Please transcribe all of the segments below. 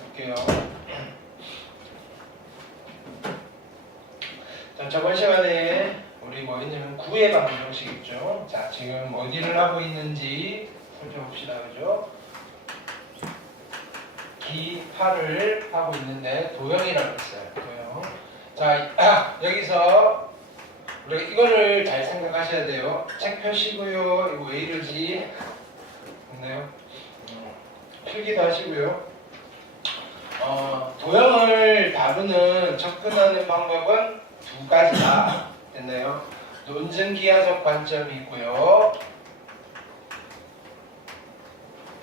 볼게요. 자, 저번 시간에 우리 뭐 했냐면 구의 방정식 있죠. 자, 지금 어디를 하고 있는지 살펴봅시다. 그죠? 기파를 하고 있는데 도형이라고 했어요. 도형. 자, 여기서 우리가 이거를 잘 생각하셔야 돼요. 책 펴시고요. 이거 왜 이러지? 됐나요? 필기도 하시고요. 도형을 다루는 접근하는 방법은 두 가지다. 됐나요? 논증기하적 관점이 있고요.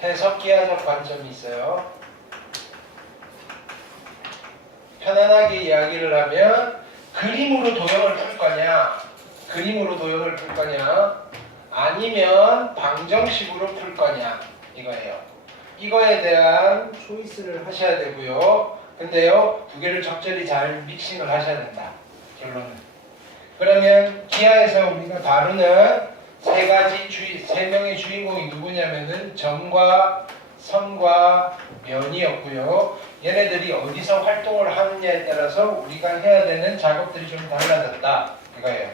해석기하적 관점이 있어요. 편안하게 이야기를 하면 그림으로 도형을 풀 거냐, 그림으로 도형을 풀 거냐, 아니면 방정식으로 풀 거냐, 이거예요. 이거에 대한 초이스를 하셔야 되고요. 근데요, 두 개를 적절히 잘 믹싱을 하셔야 된다. 결론은. 그러면 기하에서 우리가 다루는 세 명의 주인공이 누구냐면은 점과 선과 면이었고요. 얘네들이 어디서 활동을 하느냐에 따라서 우리가 해야 되는 작업들이 좀 달라졌다. 이거예요.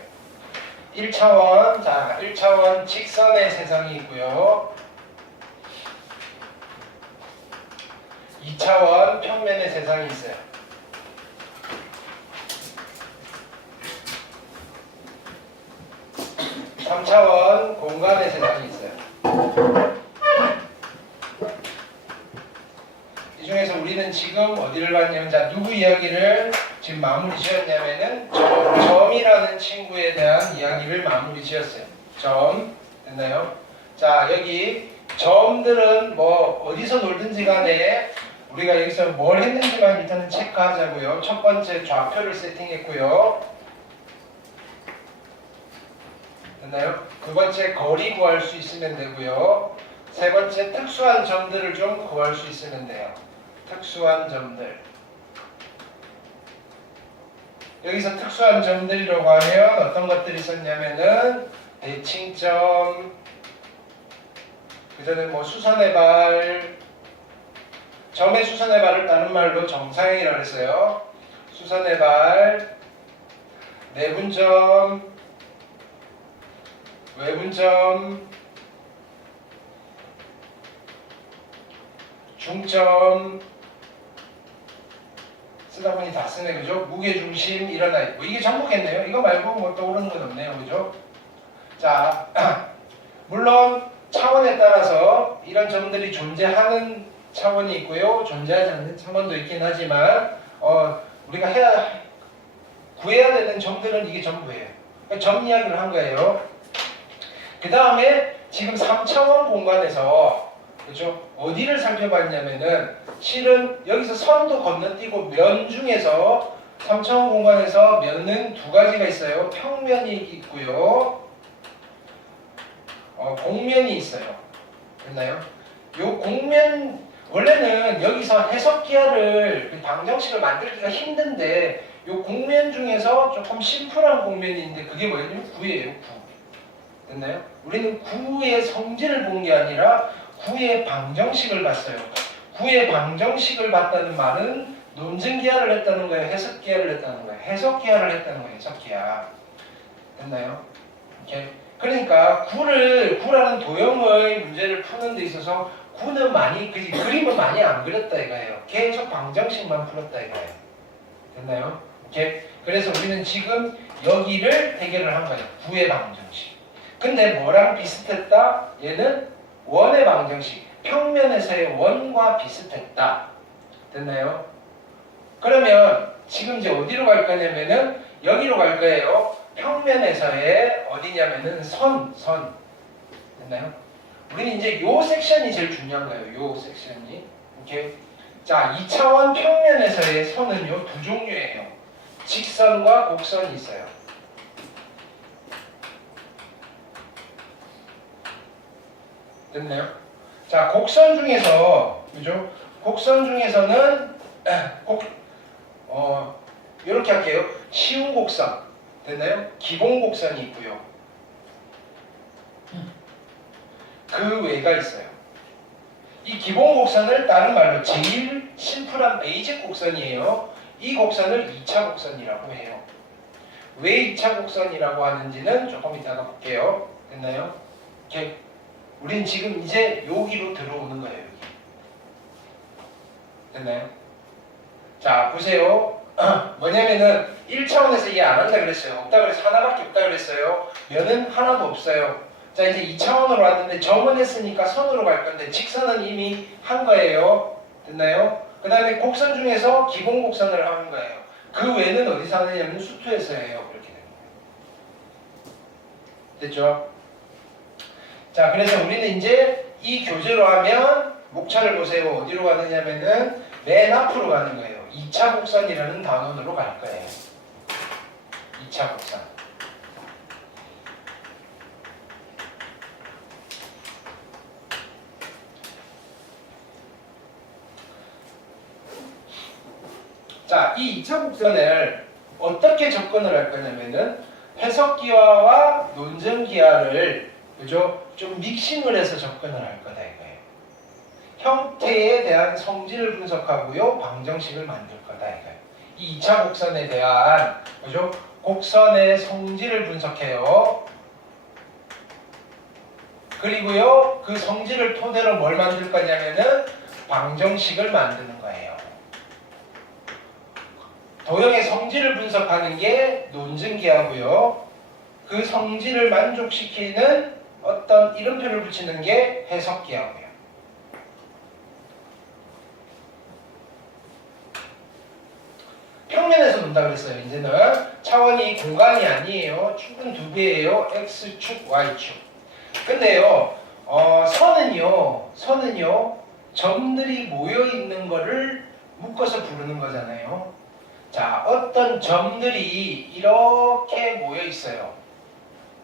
1차원, 자, 1차원 직선의 세상이 있고요. 2차원 평면의 세상이 있어요. 3차원 공간의 세상이 있어요. 이 중에서 우리는 지금 어디를 봤냐면, 자, 누구 이야기를 지금 마무리 지었냐면은 점이라는 친구에 대한 이야기를 마무리 지었어요. 점, 됐나요? 자, 여기 점들은 뭐 어디서 놀든지 간에 우리가 여기서 뭘 했는지만 일단은 체크하자고요. 첫 번째 좌표를 세팅했고요. 됐나요? 두 번째 거리 구할 수 있으면 되고요. 세 번째 특수한 점들을 좀 구할 수 있으면 돼요. 특수한 점들. 여기서 특수한 점들이라고 하면 어떤 것들이 있었냐면은 대칭점, 그 전에 뭐 수선의 발, 점의 수선의 발을 다른 말로 정사형이라고 했어요. 수선의 발, 내분점, 외분점, 중점, 쓰다 보니 다 쓰네, 그죠? 무게중심, 일어나 있고. 이게 전부겠네요. 이거 말고 뭐 떠오르는 건 없네요, 그죠? 자, 물론 차원에 따라서 이런 점들이 존재하는 차원이 있고요, 존재하지 않는 차원도 있긴 하지만 우리가 구해야 되는 점들은 이게 전부예요. 그러니까 점 이야기를 한 거예요. 그 다음에 지금 3차원 공간에서, 그죠? 어디를 살펴봤냐면은 실은 여기서 선도 건너뛰고 면 중에서 3차원 공간에서 면은 두 가지가 있어요. 평면이 있고요. 공면이 있어요. 됐나요? 요 공면, 원래는 여기서 해석기하를 방정식을 만들기가 힘든데 요 공면 중에서 조금 심플한 공면이 있는데 그게 뭐냐면 구예요. 구. 됐나요? 우리는 구의 성질을 본 게 아니라 구의 방정식을 봤어요. 구의 방정식을 봤다는 말은 논증기하를 했다는 거예요? 해석기하를 했다는 거예요? 해석기하를 했다는 거예요. 해석기하. 됐나요? 이렇게. 그러니까 구라는 도형의 문제를 푸는 데 있어서 구는 많이, 그림은 많이 안 그렸다 이거예요. 계속 방정식만 풀었다 이거예요. 됐나요? 이렇게. 그래서 우리는 지금 여기를 해결을 한 거예요. 구의 방정식. 근데 뭐랑 비슷했다? 얘는 원의 방정식. 평면에서의 원과 비슷했다. 됐나요? 그러면 지금 이제 어디로 갈 거냐면은 여기로 갈 거예요. 평면에서의 어디냐면은 선. 됐나요? 우리는 이제 요 섹션이 제일 중요한 거예요. 요 섹션이. 이렇게. 자, 2차원 평면에서의 선은요, 두 종류예요. 직선과 곡선이 있어요. 됐나요? 자, 곡선 중에서, 그죠? 곡선 중에서는 이렇게 할게요. 쉬운 곡선, 됐나요? 기본 곡선이 있고요. 그 외가 있어요. 이 기본 곡선을 다른 말로 제일 심플한 베이직 곡선이에요. 이 곡선을 2차 곡선이라고 해요. 왜 2차 곡선이라고 하는지는 조금 이따가 볼게요. 됐나요? 이렇게 우린 지금 이제 여기로 들어오는 거예요. 여기. 됐나요? 자, 보세요. 뭐냐면은 1차원에서 이해 안 한다 그랬어요. 없다 그래서 하나밖에 없다 그랬어요. 면은 하나도 없어요. 자, 이제 2차원으로 왔는데 점은 했으니까 선으로 갈 건데 직선은 이미 한 거예요. 됐나요? 그 다음에 곡선 중에서 기본 곡선을 하는 거예요. 그 외는 어디서 하느냐면 수투에서 해요. 이렇게 됩니다. 됐죠? 자, 그래서 우리는 이제 이 교재로 하면 목차를 보세요. 어디로 가느냐면은 맨 앞으로 가는 거예요. 2차 곡선이라는 단원으로 갈 거예요. 2차 곡선. 자, 이 2차 곡선을 어떻게 접근을 할 거냐면은 해석기하와 논증기하를 그죠? 좀 믹싱을 해서 접근을 할 거다 이거예요. 형태에 대한 성질을 분석하고요, 방정식을 만들 거다 이거예요. 이 2차 곡선에 대한 그죠? 곡선의 성질을 분석해요. 그리고요, 그 성질을 토대로 뭘 만들 거냐면은 방정식을 만드는 거예요. 도형의 성질을 분석하는 게 논증기하고요. 그 성질을 만족시키는 어떤 이름표를 붙이는 게 해석기하고요. 평면에서 논다 그랬어요. 이제는 차원이 공간이 아니에요. 축은 두 개예요. X축, Y축. 근데요, 선은요, 점들이 모여 있는 거를 묶어서 부르는 거잖아요. 자, 어떤 점들이 이렇게 모여 있어요.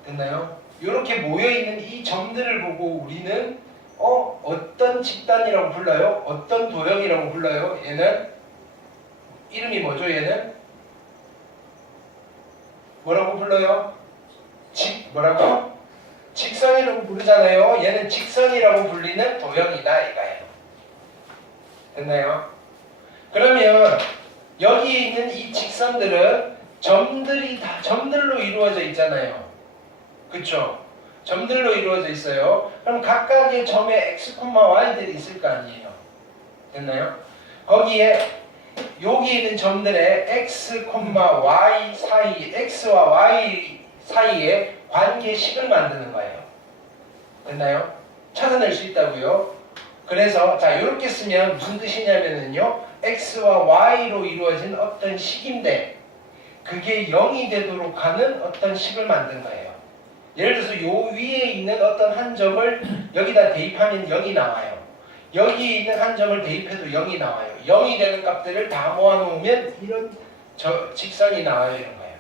됐나요? 이렇게 모여 있는 이 점들을 보고 우리는 어떤 집단이라고 불러요? 어떤 도형이라고 불러요? 얘는 이름이 뭐죠? 얘는 뭐라고 불러요? 뭐라고? 직선이라고 부르잖아요. 얘는 직선이라고 불리는 도형이다 이거예요. 됐나요? 그러면 여기 있는 이 직선들은 점들이 다 점들로 이루어져 있잖아요. 그쵸? 점들로 이루어져 있어요. 그럼 각각의 점에 x, y들이 있을 거 아니에요. 됐나요? 거기에 여기 있는 점들의 x, y 사이, x와 y 사이에 관계식을 만드는 거예요. 됐나요? 찾아낼 수 있다고요. 그래서 자, 이렇게 쓰면 무슨 뜻이냐면요, x와 y로 이루어진 어떤 식인데 그게 0이 되도록 하는 어떤 식을 만든 거예요. 예를 들어서 요 위에 있는 어떤 한 점을 여기다 대입하면 0이 나와요. 여기 있는 한 점을 대입해도 0이 나와요. 0이 되는 값들을 다 모아놓으면 이런 직선이 나와요. 이런 거예요.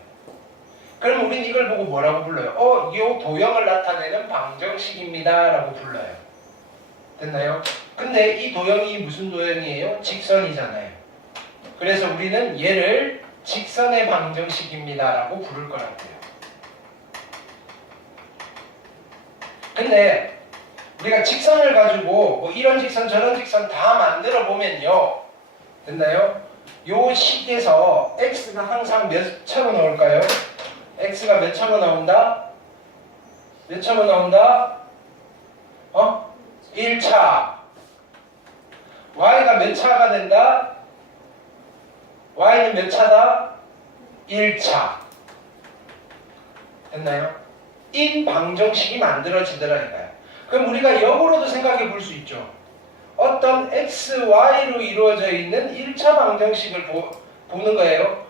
그럼 우린 이걸 보고 뭐라고 불러요? 이 도형을 나타내는 방정식입니다 라고 불러요. 됐나요? 근데 이 도형이 무슨 도형이에요? 직선이잖아요. 그래서 우리는 얘를 직선의 방정식입니다 라고 부를 거라고요. 근데 우리가 직선을 가지고 뭐 이런 직선 저런 직선 다 만들어 보면요, 됐나요? 요 식에서 x가 항상 몇 차로 나올까요? x가 몇 차로 나온다? 몇 차로 나온다? 1차. y가 몇 차가 된다? y는 몇 차다? 1차. 됐나요? 인 방정식이 만들어지더라 이거야. 그럼 우리가 역으로도 생각해 볼 수 있죠. 어떤 x, y로 이루어져 있는 1차 방정식을 보는 거예요.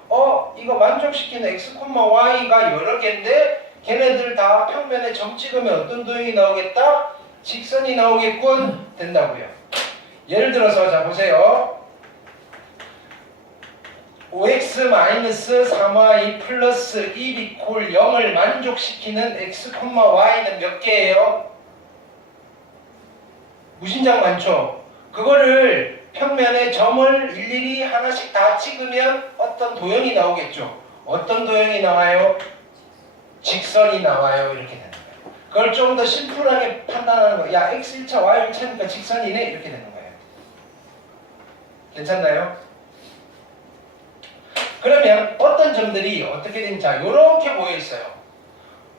이거 만족시키는 x, y가 여러 개인데 걔네들 다 평면에 점 찍으면 어떤 도형이 나오겠다? 직선이 나오겠군. 된다고요. 예를 들어서 자 보세요. 5x-3y 플러스 1 이퀄 0을 만족시키는 x, y는 몇 개예요? 무진장 많죠? 그거를 평면에 점을 일일이 하나씩 다 찍으면 어떤 도형이 나오겠죠? 어떤 도형이 나와요? 직선이 나와요. 이렇게 되는 거예요. 그걸 좀 더 심플하게 판단하는 거예요. 야, x 1차, y 1차니까 직선이네 이렇게 되는 거예요. 괜찮나요? 그러면 어떤 점들이 어떻게 되는지 자, 요렇게 모여 있어요.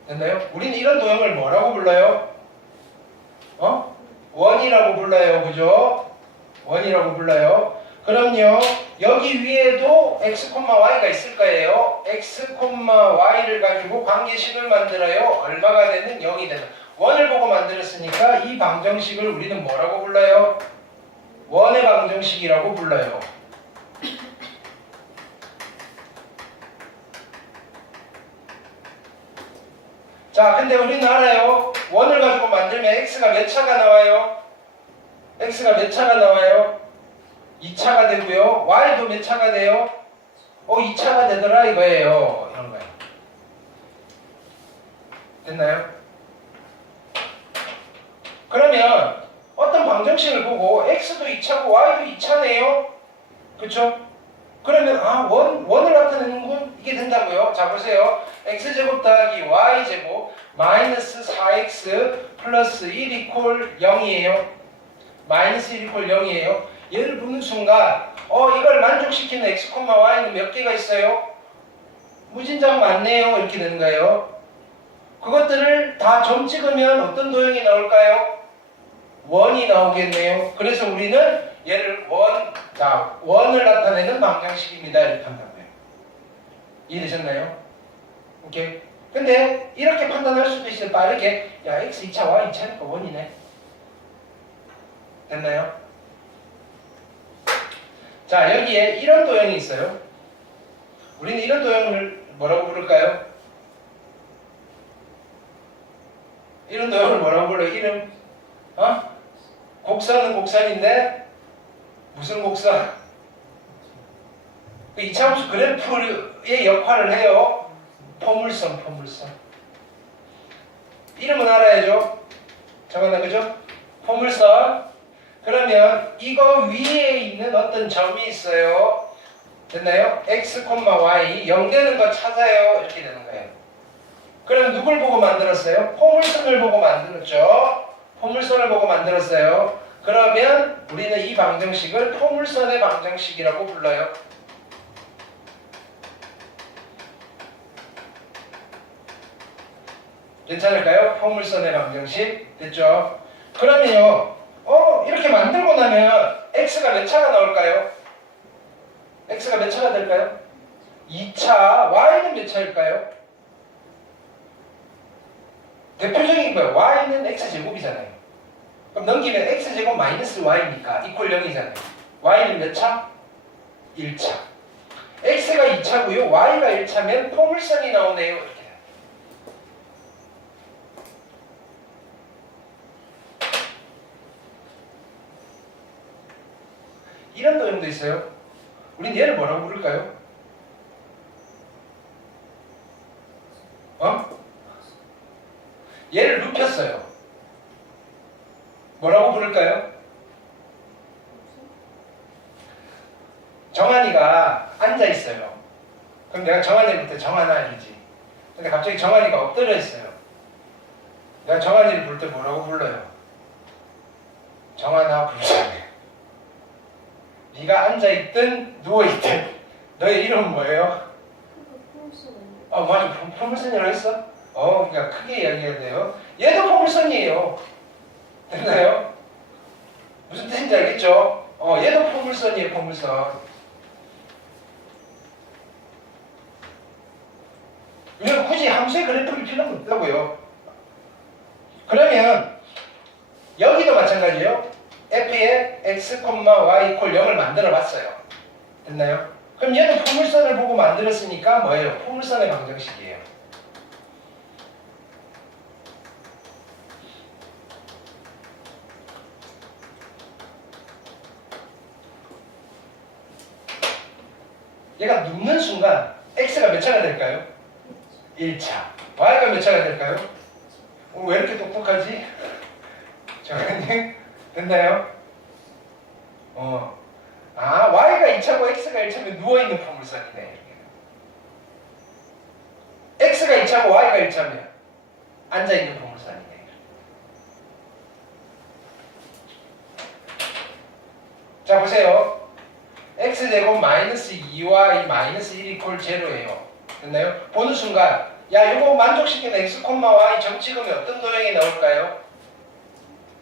됐나요? 우리는 이런 도형을 뭐라고 불러요? 원이라고 불러요. 그죠? 원이라고 불러요. 그럼요. 여기 위에도 x, y가 있을 거예요. x, y를 가지고 관계식을 만들어요. 얼마가 되는 0이 되는. 원을 보고 만들었으니까 이 방정식을 우리는 뭐라고 불러요? 원의 방정식이라고 불러요. 자, 근데 우리는 알아요. 원을 가지고 만들면 x가 몇 차가 나와요? x가 몇 차가 나와요? 2차가 되고요. y도 몇 차가 돼요? 2차가 되더라 이거예요. 이런 거예요. 됐나요? 그러면 어떤 방정식을 보고 x도 2차고 y도 2차네요. 그쵸? 그러면 원을 나타내는 건 이게 된다고요. 자, 보세요. x제곱 더하기 y제곱 마이너스 4x 플러스 1 이퀄 0이에요. 마이너스 1 이퀄 0이에요. 얘를 보는 순간 이걸 만족시키는 x, y는 몇 개가 있어요? 무진장 많네요. 이렇게 되는 거예요. 그것들을 다 점 찍으면 어떤 도형이 나올까요? 원이 나오겠네요. 그래서 우리는 얘를 원을 나타내는 방정식입니다. 이렇게 한다고요. 이해되셨나요? 오케이. 근데 이렇게 판단할 수도 있어요. 빠르게. 야, x 2차, y 2차니까 원이네. 됐나요? 자, 여기에 이런 도형이 있어요. 우리는 이런 도형을 뭐라고 부를까요? 이런 도형을 뭐라고 불러요? 이름? 곡선은 곡선인데 무슨 곡선? 그 이차함수 그래프의 역할을 해요. 포물선. 이름은 알아야죠. 잠깐만, 그죠? 포물선. 그러면 이거 위에 있는 어떤 점이 있어요. 됐나요? x, y 0 되는 거 찾아요. 이렇게 되는 거예요. 그럼 누굴 보고 만들었어요? 포물선을 보고 만들었죠. 포물선을 보고 만들었어요. 그러면 우리는 이 방정식을 포물선의 방정식이라고 불러요. 괜찮을까요? 포물선의 방정식. 됐죠? 그러면요. 이렇게 만들고 나면 x가 몇 차가 나올까요? x가 몇 차가 될까요? 2차. y는 몇 차일까요? 대표적인 거예요. y는 x제곱이잖아요. 그럼 넘기면 x제곱 마이너스 y니까 이퀄 0이잖아요. y는 몇 차? 1차. x가 2차고요. y가 1차면 포물선이 나오네요. 이렇게. 이런 도형도 있어요. 우린 얘를 뭐라고 부를까요? 얘를 눕혔어요. 뭐라고 부를까요? 정한이가 앉아 있어요. 그럼 내가 정한이를 부를 때 정한아 이러지. 근데 갑자기 정한이가 엎드려 있어요. 내가 정한이를 부를 때 뭐라고 불러요? 정한아 부르자. 네가 앉아있든 누워있든 너의 이름은 뭐예요? 맞아. 포물선이라고 했어? 그러니까 크게 이야기해야 돼요. 얘도 포물선이에요. 됐나요? 무슨 뜻인지 알겠죠? 얘도 포물선이에요. 포물선. 우리가 굳이 함수의 그래프를 필요는 없다고요. 그러면 여기도 마찬가지예요. f의 x, y 이퀄 0을 만들어 봤어요. 됐나요? 그럼 얘는 포물선을 보고 만들었으니까 뭐예요? 포물선의 방정식이에요. 얘가 눕는 순간 x가 몇 차가 될까요? 1차. y가 몇 차가 될까요? 왜 이렇게 똑똑하지? 잠깐만요. 됐나요? y가 2차고 x가 1차면 누워있는 포물선이네. x가 2차고 y가 1차면 앉아있는 포물선이네. 자 보세요. x제곱 마이너스 2y 마이너스 1 이퀄 제로예요. 됐나요? 보는 순간 야 이거 만족시키는 x, y 점 찍으면 어떤 도형이 나올까요?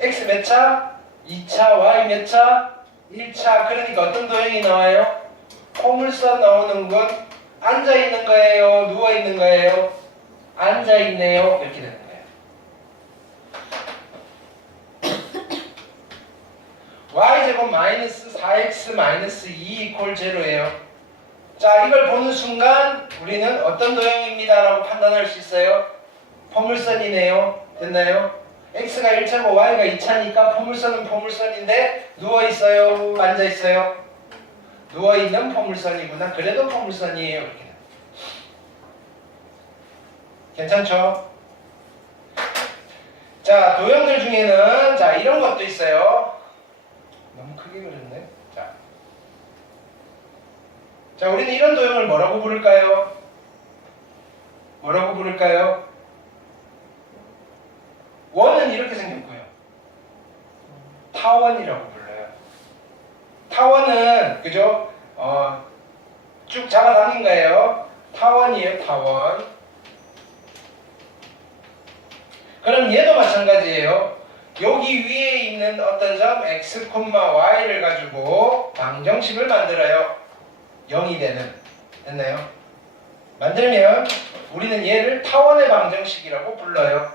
x 몇 차? 2차, y 몇 차? 1차. 그러니까 어떤 도형이 나와요? 포물선 나오는 건 앉아있는 거예요? 누워있는 거예요? 앉아있네요. 이렇게 되는 거예요. y제곱 마이너스 4x 마이너스 2 이퀄 제로예요. 자 이걸 보는 순간 우리는 어떤 도형입니다 라고 판단할 수 있어요. 포물선이네요. 됐나요? x가 1차고 y가 2차니까 포물선은 포물선인데 누워있어요? 앉아있어요? 누워있는 포물선이구나. 그래도 포물선이에요. 이렇게. 괜찮죠? 자 도형들 중에는 자 이런 것도 있어요. 너무 크게 그렸네. 자, 우리는 이런 도형을 뭐라고 부를까요? 뭐라고 부를까요? 원은 이렇게 생겼고요. 타원이라고 불러요. 타원은 그죠? 쭉 잡아당긴 거예요. 타원이에요. 타원. 그럼 얘도 마찬가지예요. 여기 위에 있는 어떤 점 x, y를 가지고 방정식을 만들어요. 0이 되는. 됐나요? 만들면 우리는 얘를 타원의 방정식이라고 불러요.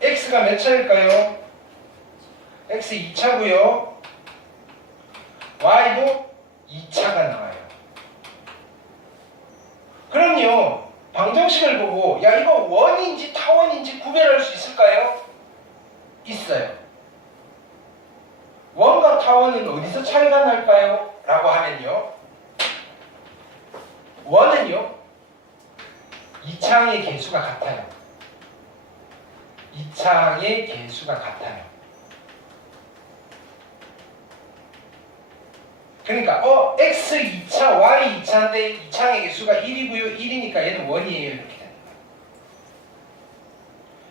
x가 몇 차일까요? x 2차고요. y도 2차가 나와요. 그럼요. 방정식을 보고 야 이거 원인지 타원인지 구별할 수 있을까요? 있어요. 원과 타원은 어디서 차이가 날까요? 라고 하면요. 원은요. 2차항의 개수가 같아요. 2차항의 개수가 같아요. 그러니까 x 2차, y 2차인데 2차항의 개수가 1이고요. 1이니까 얘는 원이에요. 이렇게 됩니다.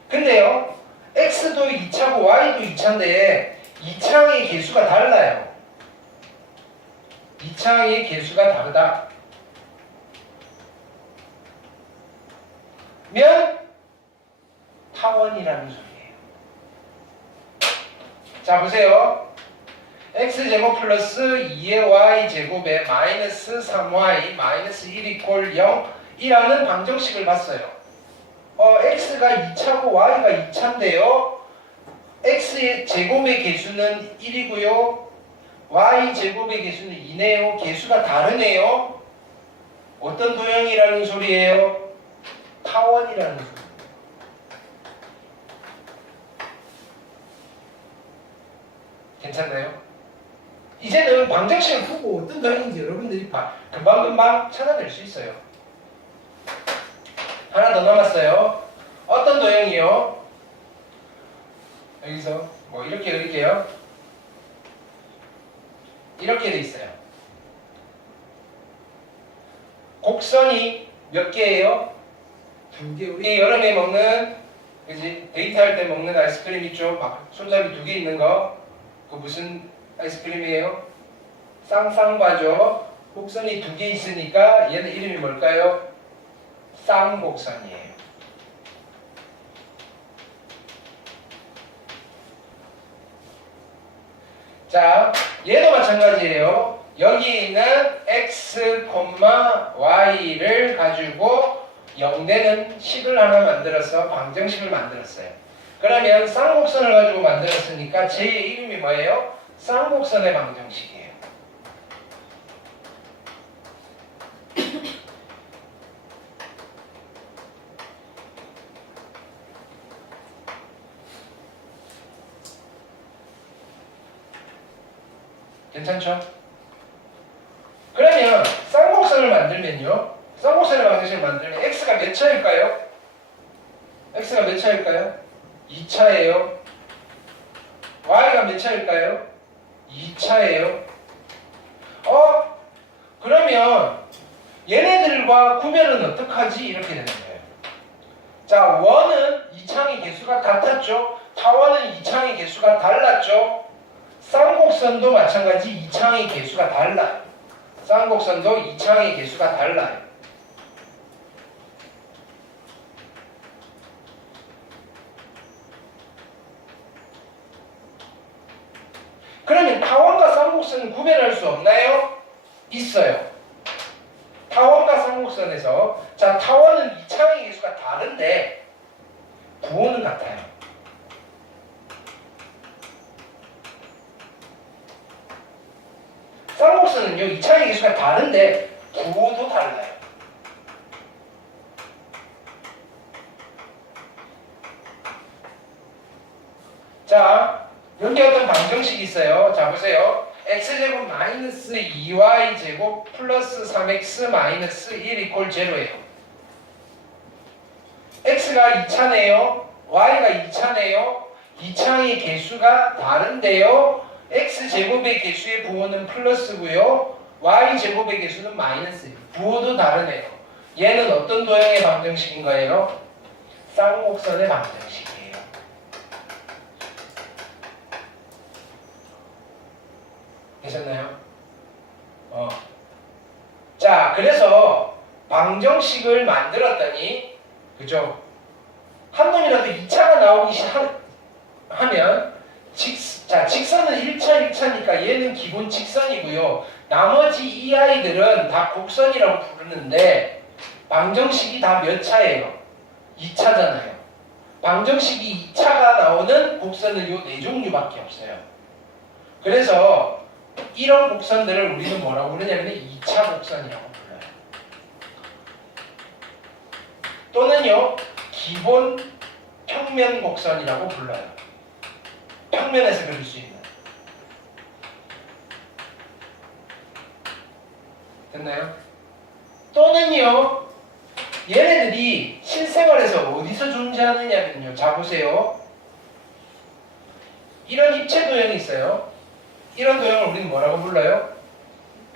근데요. x도 2차고 y도 2차인데 2차항의 개수가 달라요. 2차항의 개수가 다르다. 면 타원이라는 소리예요. 자 보세요. x제곱 플러스 2의 y제곱에 마이너스 3y 마이너스 1 이퀄 0 이라는 방정식을 봤어요. x가 2차고 y가 2차인데요. x의 제곱의 개수는 1이고요. y 제곱의 개수는 2네요. 개수가 다르네요. 어떤 도형이라는 소리예요? 타원이라는 소리. 괜찮나요? 이제는 방정식을 보고 어떤 도형인지 여러분들이 금방금방 찾아낼 수 있어요. 하나 더 남았어요. 어떤 도형이요? 여기서 뭐 이렇게 그릴게요. 이렇게 돼 있어요. 곡선이 몇 개예요? 2개. 우리 여름에 먹는 그지? 데이트할 때 먹는 아이스크림 있죠? 막 손잡이 2개 있는 거. 그 무슨 아이스크림이에요? 쌍쌍과죠. 곡선이 2개 있으니까 얘는 이름이 뭘까요? 쌍곡선이에요. 자, 얘도 마찬가지예요. 여기 있는 x, y를 가지고 0되는 식을 하나 만들어서 방정식을 만들었어요. 그러면 쌍곡선을 가지고 만들었으니까 제 이름이 뭐예요? 쌍곡선의 방정식이에요. 괜찮죠? 그러면 쌍곡선을 만들면요. 쌍곡선의 방정식을 만들면 x가 몇 차일까요? x가 몇 차일까요? 2차예요. y가 몇 차일까요? 2차예요. 그러면 얘네들과 구별은 어떡하지? 이렇게 되는 거예요. 자, 원은 이창의 개수가 같았죠. 타원은 이창의 개수가 달랐죠. 쌍곡선도 마찬가지 이창의 개수가 달라요. 쌍곡선도 이창의 개수가 달라요. 그러면 타원과 쌍곡선은 구별할 수 없나요? 있어요. 타원과 쌍곡선에서 자, 타원은 이창의 개수가 다른데 부호는 같아요. 쌍곡선은요, 이창의 개수가 다른데 부호도 달라요. 자, 여기 어떤 방정식이 있어요. 자, 보세요. x제곱 마이너스 2y제곱 플러스 3x 마이너스 1 이퀄 0예요. x가 2차네요. y가 2차네요. 2차의 개수가 다른데요. x제곱의 개수의 부호는 플러스고요. y제곱의 개수는 마이너스예요. 부호도 다르네요. 얘는 어떤 도형의 방정식인 거예요? 쌍곡선의 방정식이에요. 되셨나요? 자, 그래서 방정식을 만들었더니, 그죠? 한 놈이라도 2차가 나오기 하면, 직선은 1차, 1차니까 얘는 기본 직선이고요. 나머지 이 아이들은 다 곡선이라고 부르는데, 방정식이 다 몇 차예요? 2차잖아요. 방정식이 2차가 나오는 곡선은 요 4종류밖에 없어요. 그래서 이런 곡선들을 우리는 뭐라고 부르냐면 2차 곡선이라고 불러요. 또는요, 기본 평면 곡선이라고 불러요. 평면에서 그릴 수 있는. 됐나요? 또는요, 얘네들이 실생활에서 어디서 존재하느냐면요. 자, 보세요. 이런 입체 도형이 있어요. 이런 도형을 우리는 뭐라고 불러요?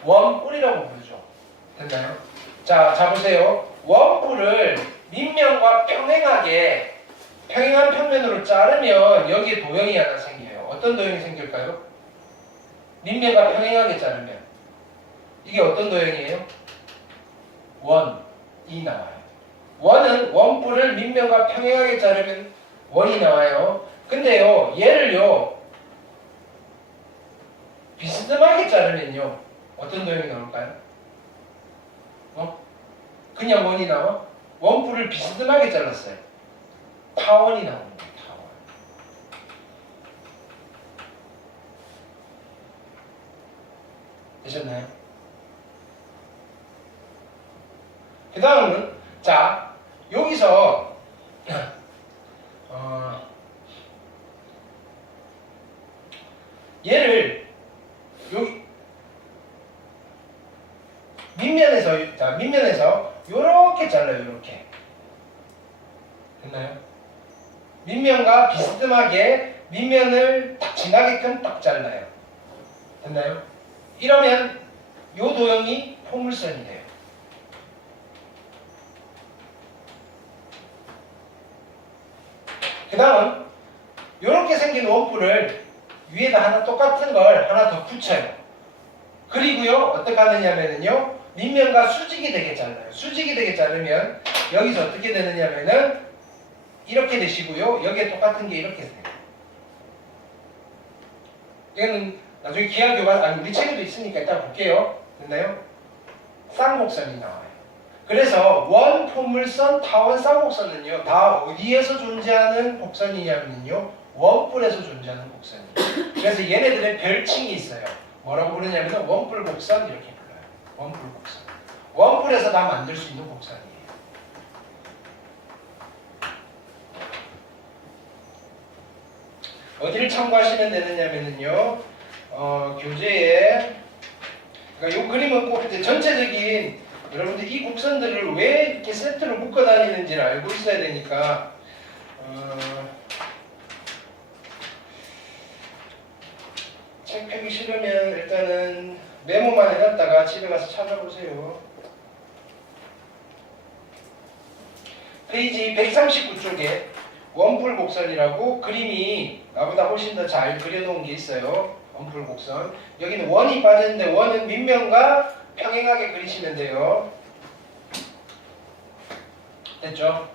원뿔이라고 부르죠. 됐나요? 자 보세요. 원뿔을 밑면과 평행한 평면으로 자르면 여기에 도형이 하나 생겨요. 어떤 도형이 생길까요? 밑면과 평행하게 자르면 이게 어떤 도형이에요? 원이 나와요. 원은 원뿔을 밑면과 평행하게 자르면 원이 나와요. 근데요, 얘를요 비스듬하게 자르면요 어떤 도형이 나올까요? 그냥 원이 나와? 원뿔을 비스듬하게 잘랐어요. 타원이 나오는 거예요. 타원. 되셨나요? 그 다음은 자, 여기서 얘를 여기 밑면에서 요렇게 잘라요. 요렇게. 됐나요? 밑면과 비스듬하게 밑면을 딱 지나게끔 딱 잘라요. 됐나요? 이러면 요 도형이 포물선이 돼요. 그 다음 요렇게 생긴 원뿔을 위에다 하나 똑같은 걸 하나 더 붙여요. 그리고요 어떻게 하느냐면요 밑면과 수직이 되게 잘라요. 수직이 되게 자르면 여기서 어떻게 되느냐면은 이렇게 되시고요. 여기에 똑같은 게 이렇게 돼요. 이거는 나중에 기하교과 우리 책에도 있으니까 이따 볼게요. 됐나요? 쌍곡선이 나와요. 그래서 원, 포물선, 타원, 쌍곡선은요 다 어디에서 존재하는 곡선이냐면요 원뿔에서 존재하는 곡선이에요. 그래서 얘네들의 별칭이 있어요. 뭐라고 부르냐면 원뿔 곡선 이렇게 불러요. 원뿔 곡선. 원뿔에서 다 만들 수 있는 곡선이에요. 어디를 참고하시면 되느냐면요 교재에 그러니까 이 그림은 꼭 이제 전체적인 여러분들 이 곡선들을 왜 이렇게 세트로 묶어 다니는지를 알고 있어야 되니까 책 펴기 싫으면 일단은 메모만 해놨다가 집에 가서 찾아보세요. 페이지 139쪽에 원뿔 곡선이라고 그림이 나보다 훨씬 더 잘 그려놓은 게 있어요. 원뿔 곡선. 여기는 원이 빠졌는데 원은 밑면과 평행하게 그리시면 돼요. 됐죠?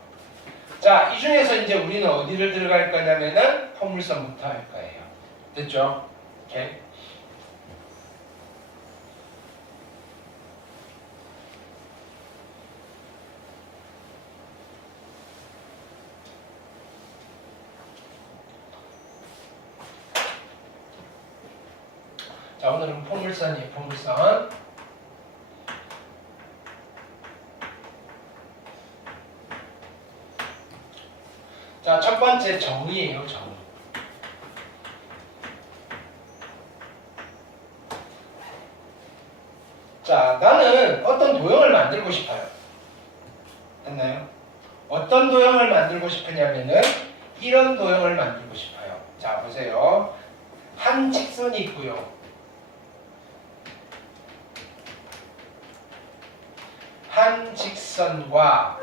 자, 이 중에서 이제 우리는 어디를 들어갈 거냐면은 포물선부터 할 거예요. 됐죠? 오케이. 자, 오늘은 포물선이에요. 포물선. 자, 첫 번째 정의예요. 정의. 자, 나는 어떤 도형을 만들고 싶어요. 됐나요? 어떤 도형을 만들고 싶으냐면은 이런 도형을 만들고 싶어요. 자, 보세요. 한 직선이 있고요. 한 직선과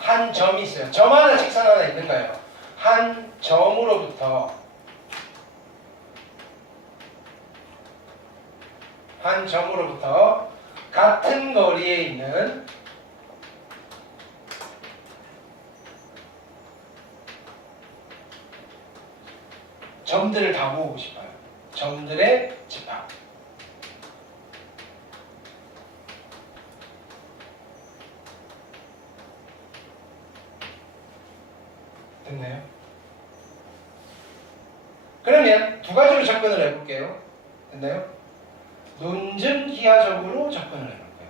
한 점이 있어요. 점 하나, 직선 하나 있는가요? 한 점으로부터 같은 거리에 있는 점들을 다 모으고 싶어요. 점들의 집합. 됐나요? 그러면 두 가지로 접근을 해볼게요. 됐나요? 논증기하적으로 접근을 해볼게요.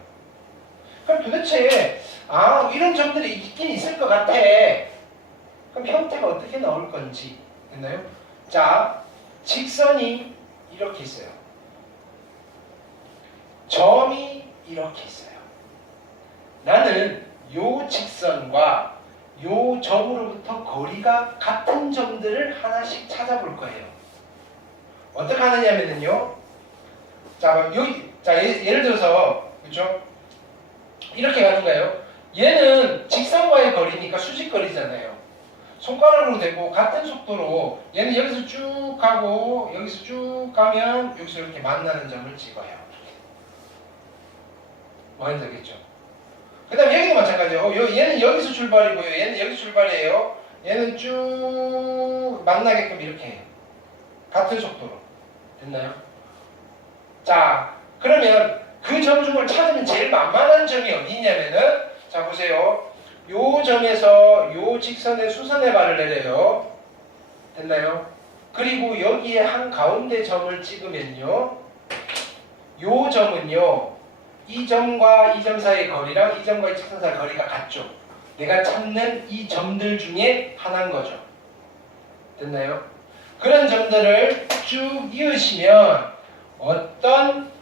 그럼 도대체 이런 점들이 있긴 있을 것 같아. 그럼 형태가 어떻게 나올 건지. 됐나요? 자, 직선이 이렇게 있어요. 점이 이렇게 있어요. 나는 요 직선과 요 점으로부터 거리가 같은 점들을 하나씩 찾아볼 거예요. 어떻게 하느냐면요. 자, 여기, 자, 예를 들어서, 그죠? 이렇게 가는 거예요. 얘는 직선과의 거리니까 수직거리잖아요. 손가락으로 대고 같은 속도로 얘는 여기서 쭉 가고 여기서 쭉 가면 여기서 이렇게 만나는 점을 찍어요. 많이 되겠죠? 그 다음에 여기도 마찬가지예요. 얘는 여기서 출발이고요. 얘는 여기서 출발이에요. 얘는 쭉 만나게끔 이렇게 해요. 같은 속도로. 됐나요? 자, 그러면 그 점 중을 찾으면 제일 만만한 점이 어디 있냐면은, 자, 보세요. 요 점에서 요 직선의 수선의 발을 내려요. 됐나요? 그리고 여기에 한 가운데 점을 찍으면요. 요 점은요. 이 점과 이 점 사이의 거리랑 이 점과 이 직선 사이의 거리가 같죠. 내가 찾는 이 점들 중에 하나인 거죠. 됐나요? 그런 점들을 쭉 이으시면 어떤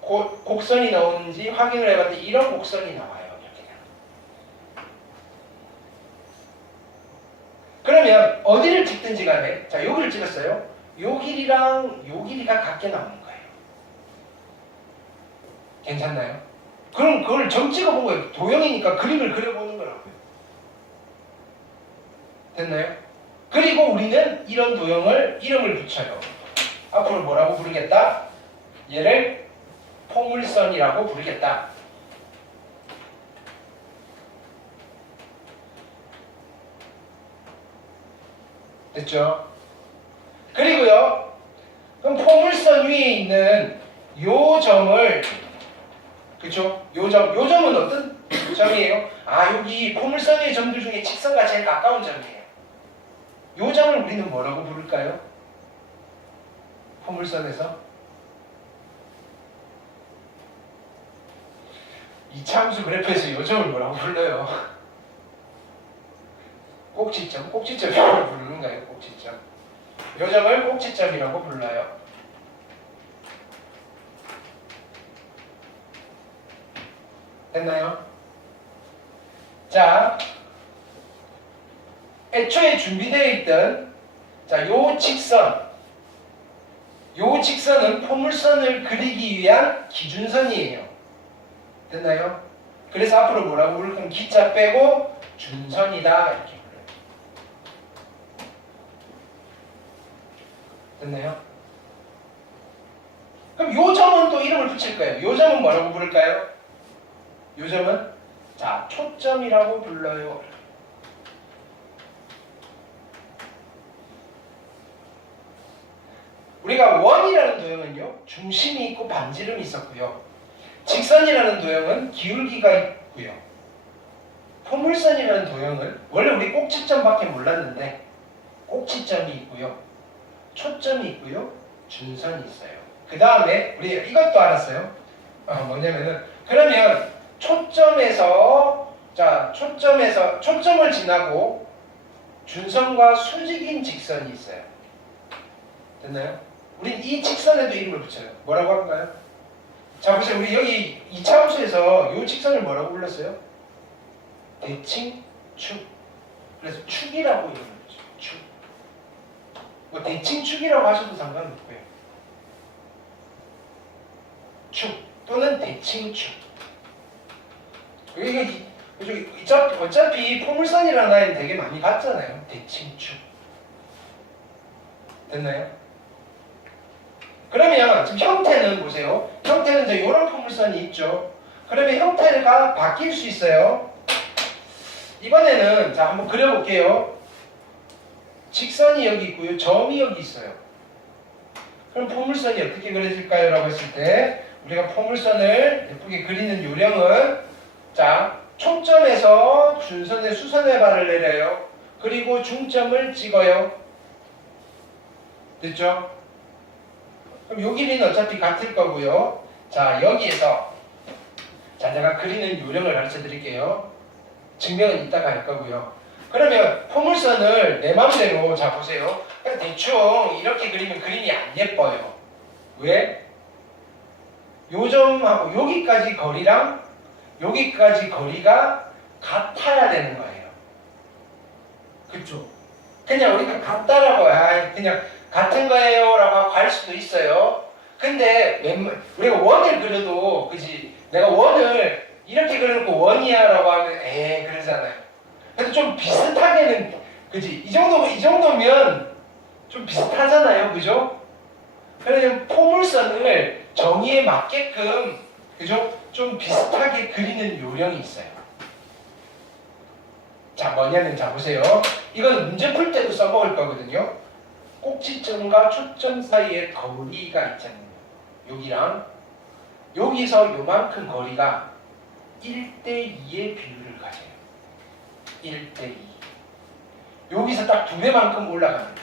곡선이 나오는지 확인을 해봤더니 이런 곡선이 나와요. 이렇게. 그러면 어디를 찍든지 간에, 자, 여기를 찍었어요. 요 길이랑 요 길이가 같게 나오는 거예요. 괜찮나요? 그럼 그걸 점 찍어본 거예요. 도형이니까 그림을 그려보는 거라고요. 됐나요? 그리고 우리는 이런 도형을 이름을 붙여요. 앞으로 뭐라고 부르겠다? 얘를 포물선이라고 부르겠다. 됐죠? 그리고요, 그럼 포물선 위에 있는 요 점을, 그쵸? 요 점은 어떤 점이에요? 여기 포물선 위의 점들 중에 직선과 제일 가까운 점이에요. 요 점을 우리는 뭐라고 부를까요? 포물선에서 이차함수 그래프에서 요 점을 뭐라고 불러요? 꼭지점이라고 부르는 거예요. 꼭지점. 요 점을 꼭지점이라고 불러요. 됐나요? 자, 애초에 준비되어 있던, 자, 요 직선, 요 직선은 포물선을 그리기 위한 기준선이에요. 됐나요? 그래서 앞으로 뭐라고 부를 거면 기자 빼고 준선이다 이렇게 불러요. 됐나요? 그럼 요 점은 또 이름을 붙일 거예요. 요 점은 뭐라고 부를까요? 요 점은 자 초점이라고 불러요. 우리가 원이라는 도형은요 중심이 있고 반지름이 있었고요. 직선이라는 도형은 기울기가 있고요. 포물선이라는 도형은 원래 우리 꼭지점밖에 몰랐는데 꼭지점이 있고요. 초점이 있고요. 준선이 있어요. 그 다음에 우리 이것도 알았어요. 뭐냐면은 그러면 초점에서 초점을 지나고 준선과 수직인 직선이 있어요. 됐나요? 우린 이 직선에도 이름을 붙여요. 뭐라고 할까요? 자 보세요. 우리 여기 2차 함수에서 이 직선을 뭐라고 불렀어요? 대칭축. 그래서 축이라고 이름을 붙여요. 축. 뭐 대칭축이라고 하셔도 상관없고요. 축 또는 대칭축. 이게 어차피 포물선이라는 라인 되게 많이 봤잖아요. 대칭축. 됐나요? 그러면 지금 형태는 보세요. 형태는 이제 이런 포물선이 있죠. 그러면 형태가 바뀔 수 있어요. 이번에는 자 한번 그려볼게요. 직선이 여기 있고요. 점이 여기 있어요. 그럼 포물선이 어떻게 그려질까요? 라고 했을 때 우리가 포물선을 예쁘게 그리는 요령은 자 초점에서 준선의 수선의 발을 내려요. 그리고 중점을 찍어요. 됐죠? 그럼 요 길이는 어차피 같을 거고요. 자 여기에서 자 제가 그리는 요령을 가르쳐 드릴게요. 증명은 이따가 할 거고요. 그러면 포물선을 내 맘대로 자 보세요. 그냥 대충 이렇게 그리면 그림이 안 예뻐요. 왜? 요 점하고 여기까지 거리랑 여기까지 거리가 같아야 되는 거예요. 그쵸? 그냥 우리가 같다라고 그냥 같은 거예요 라고 할 수도 있어요. 근데 우리가 원을 그려도 그지 내가 원을 이렇게 그려놓고 원이야 라고 하면 그러잖아요. 그래도 좀 비슷하게는 그지 이 정도면 좀 비슷하잖아요. 그죠? 그러면 포물선을 정의에 맞게끔 그죠? 좀 비슷하게 그리는 요령이 있어요. 자 뭐냐면 자 보세요. 이건 문제 풀 때도 써먹을 거거든요. 꼭지점과 초점 사이에 거리가 있잖아요. 여기랑 여기서 요만큼 거리가 1:2의 비율을 가져요. 1:2. 여기서 딱 2배만큼 올라가는 거예요.